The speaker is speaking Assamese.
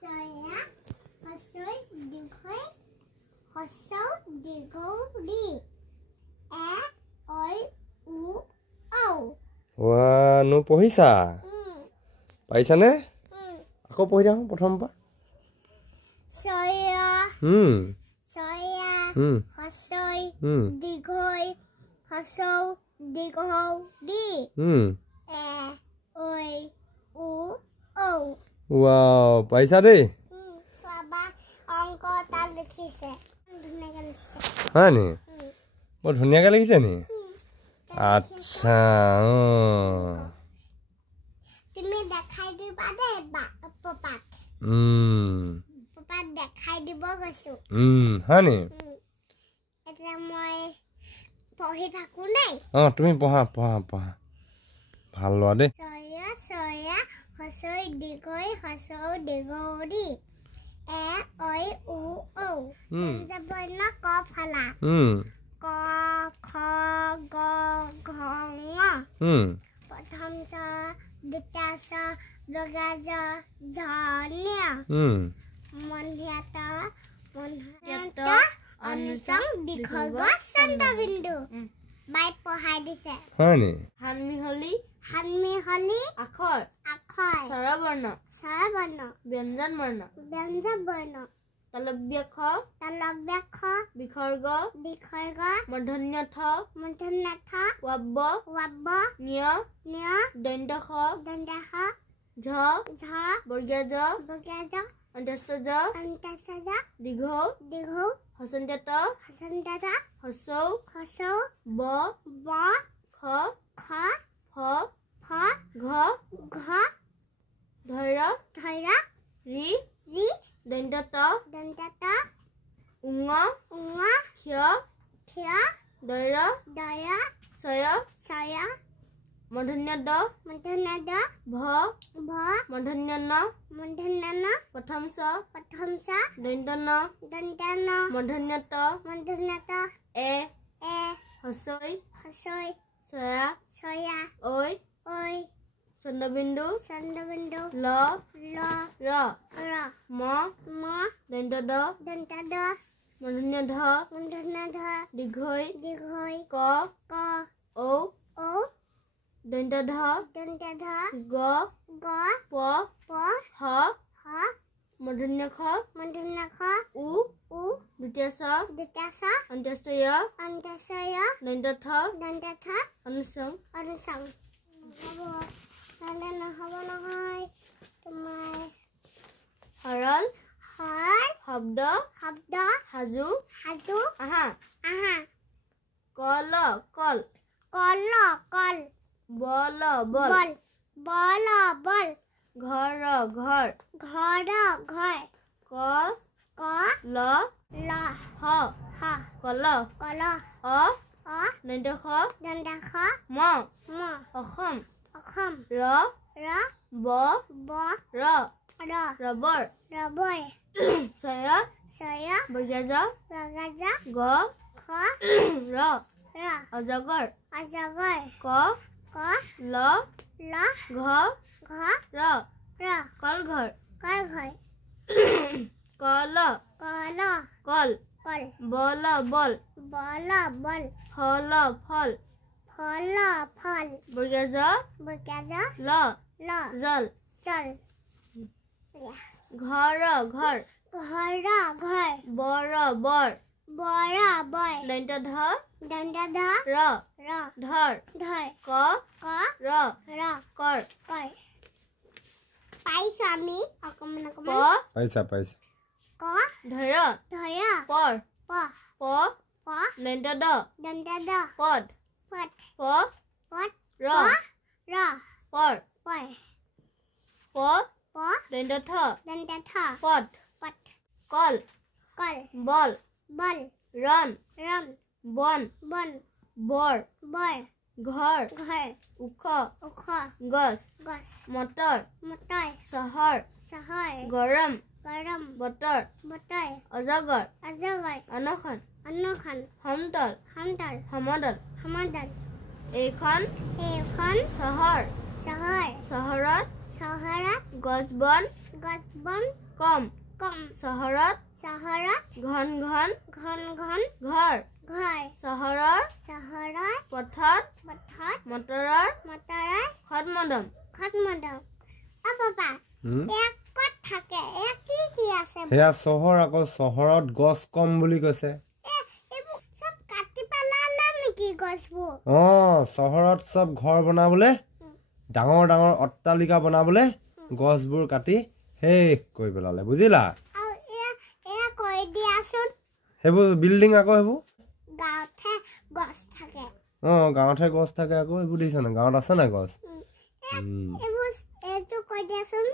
Soya. Hosoi dikhoi. Hosau dikhori. A oi u au. Wah, nu পঢ়িছা? পাইছা নে? আকৌ পঢ়ি যাও প্ৰথম পৰা। Soya. Soya. Hosoi dikhoi. Hosau dikhori. A oi u au. Wow, paisa deh. Saba angko ta likhise. Dhuniyaকে লিখিছে। হয় নি? বৰ ধুনীয়াকে লিখিছে নি? আচ্ছা। তুমি দেখাই দিবা দে পপাক। পপাক দেখাই দিব গৈছো। হয় নি? এতিয়া মই পঢ়ি থাকো নাই। তুমি পঢ়া। ভাল লোৱা দে। Soya soya hosoi dikhoi hosau dikhori. A oi u au. Jabana ko phala. Ko kho go ghong. Pratham cha ditya sa loga ja jhanya. Monhyata anusang dikhoga sanda bindu. Bai pohai dise. হয় নি? Hanmi holi আখৰ স্বৰবৰ্ণ ব্যঞ্জন বৰ্ণ তালব্য খ বিসৰ্গ মূৰ্ধন্য ঠ ৱাব্ব নিয় দন্ত খ ঝ বৰ্গীয় জ অন্তস্থ জ দীঘৌ হসন্ত ত হসৌ ব খ ফ ঘ ধৈৰ্য ৰি দন্ত ত উঙ ক্ষয় দৈৰ্য ছয় মূৰ্ধন্য ড ভ মূৰ্ধন্য ন প্ৰথম চ দন্ত ন মূৰ্ধন্য ত এ হসৈ ছয়া ঐ চন্দ্ৰবিন্দু ল ৰ ম দন্ত দ মূৰ্ধন্য ধ দীঘৈ ক ঔ দন্ত ধ গ প হ মূৰ্ধন্য খ উ দ্বিতীয় ছ অন্তস্থ য় দন্ত থ অনুসং নহ'ব নহয় তোমাৰ সৰল শব্দ সাজু আহা কল বল ঘৰ ক ল হ কল অ দন্ত খ ম অসম ৰ ব ৰ ৰবৰ ছয় বৰ্গীয় জ গ ৰ অজগৰ ক ল ঘ ৰ কলঘৰ কল বল ফল বৰ্গীয় জ ল জল ঘৰ বৰ দন্ত ধ ৰ ধৰ ক ৰ কৰ পাইছো আমি অকমান পাইছা ক ধৈৰ্য পৰ প দন্ত দ পদ প ৰ পৰ প দন্ত থ পদ কল বল ৰণ বন বৰ ঘৰ ওখ গছ মটৰ চহৰ গৰম বতৰ অজগৰ অনখন সমতল সমদল এইখন চহৰ চহৰত গছ বন গছ বন কম কম চহৰত চহৰত ঘন ঘন ঘন ঘন ঘৰ ঘৰ চহৰৰ চহৰৰ পথত পথত মটৰৰ মটৰৰ খদমদম খদমদম অ বাবা এক কত থাকে এক কি আছে হেয়া চহৰ আকৌ চহৰত গছ কম বুলি কৈছে এইবোৰ সব কাটি পেলালে নেকি গছবোৰ চহৰত সব ঘৰ বনাবলে ডাঙৰ ডাঙৰ অট্টালিকা বনাবলে গছবোৰ কাটি শেষ কৰি পেলালে বুজিলা আৰু এয়া কৈ দিয়াচোন সেইবোৰ বিল্ডিং আকৌ সেইবোৰ গাঁৱতহে গছ থাকে গাঁৱতহে গছ থাকে আকৌ এইবোৰ দেখিছা না গাঁৱত আছে নাই গছ এইবোৰ এইটো কৈ দিয়াচোন